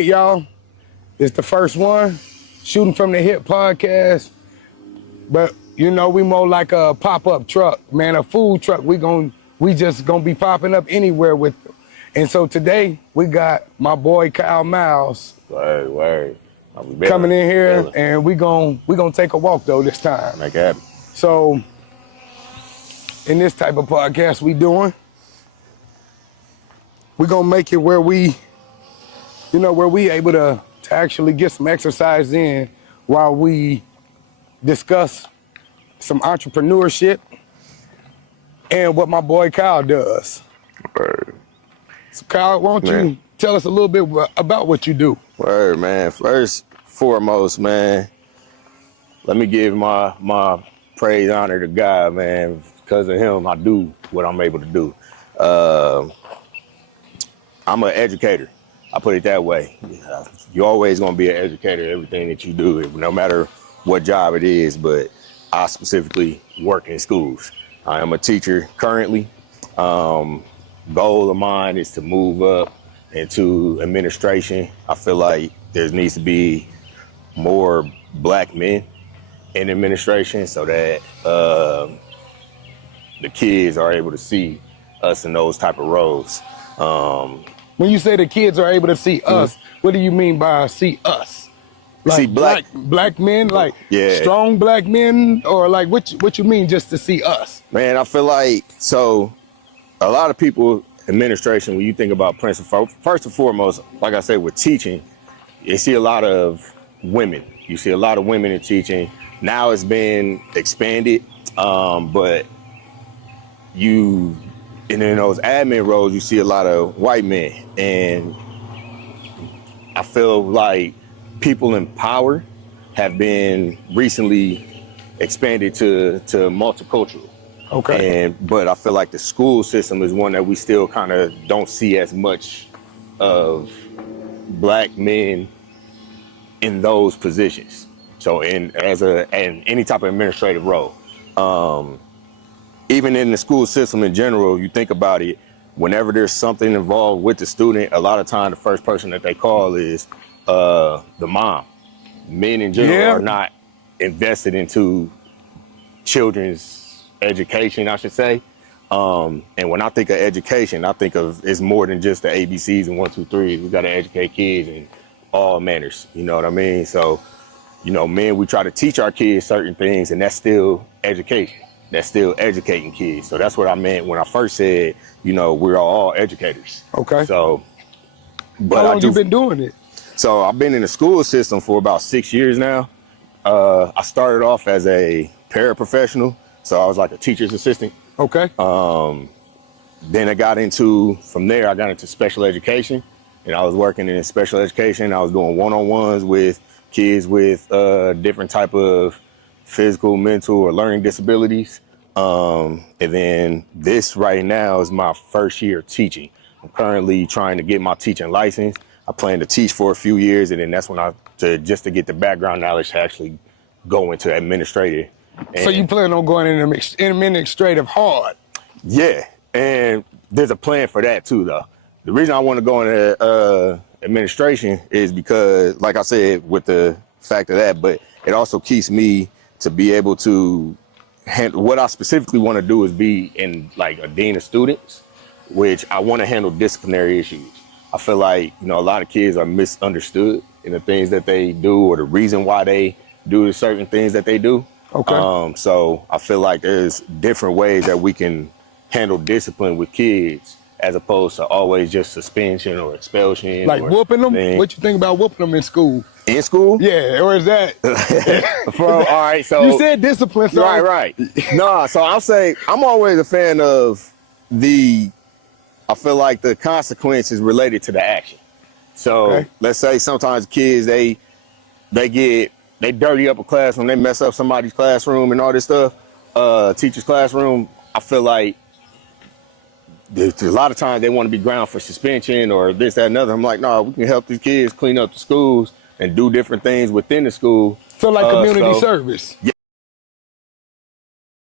right, y'all. It's the first one, Shooting from the Hip podcast. But you know, we more like a pop-up truck, man, a food truck. We just gonna be popping up anywhere with them. And so today we got my boy Kyle Miles. Word. Coming in here, and we gonna take a walk though this time. Make it happen. So in this type of podcast we doing, we gonna make it where we able to actually get some exercise in while we discuss some entrepreneurship and what my boy Kyle does. Word. So Kyle, why don't you tell us a little bit about what you do? Word, man. First, foremost, man, let me give my praise, honor to God, man. Because of him, I do what I'm able to do. I'm an educator. I put it that way. You're always going to be an educator, everything that you do, no matter what job it is, but I specifically work in schools. I am a teacher currently. Goal of mine is to move up into administration. I feel like there needs to be more Black men in administration so that the kids are able to see us in those type of roles. When you say the kids are able to see us, what do you mean by see us? Like see black men, like strong Black men, or like what you mean just to see us? Man, I feel like, so a lot of people, administration, when you think about principal, first and foremost, like I said, with teaching, you see a lot of women. You see a lot of women in teaching. Now it's been expanded, but and in those admin roles, you see a lot of white men. And I feel like people in power have been recently expanded to multicultural. Okay. But I feel like the school system is one that we still kind of don't see as much of Black men in those positions. So in any type of administrative role. Even in the school system in general, you think about it, whenever there's something involved with the student, a lot of time the first person that they call is the mom. Men in general are not invested into children's education, I should say. And when I think of education, I think of it's more than just the ABCs and 1, 2, 3. We got to educate kids in all manners. You know what I mean? So, men, we try to teach our kids certain things, and that's still education. That's still educating kids. So that's what I meant when I first said, we're all educators. Okay. So, but how long you been doing it? So I've been in the school system for about 6 years now. I started off as a paraprofessional, so I was like a teacher's assistant. Okay. Then from there, I got into special education, and I was working in special education. I was doing one-on-ones with kids with different type of physical, mental, or learning disabilities. And then this right now is my first year teaching. I'm currently trying to get my teaching license. I plan to teach for a few years, and then that's when just to get the background knowledge to actually go into administrative. So you plan on going in administrative hard? Yeah, and there's a plan for that too, though. The reason I want to go into administration is because, like I said, with the fact of that, but it also keeps me to be able to handle what I specifically want to do is be in like a dean of students, which I want to handle disciplinary issues. I feel like, a lot of kids are misunderstood in the things that they do or the reason why they do the certain things that they do. Okay. So I feel like there's different ways that we can handle discipline with kids as opposed to always just suspension or expulsion. Like whooping them? What you think about whooping them in school? In school? Yeah, or is that? All right, so. You said discipline, so. Right. No, so I'll say I'm always a fan of I feel like the consequences related to the action. So let's say sometimes kids, they dirty up a classroom, they mess up somebody's classroom and all this stuff, teacher's classroom. I feel like there's a lot of times they want to be ground for suspension or this, that, and other. I'm like, no, we can help these kids clean up the schools and do different things within the school. So like community service.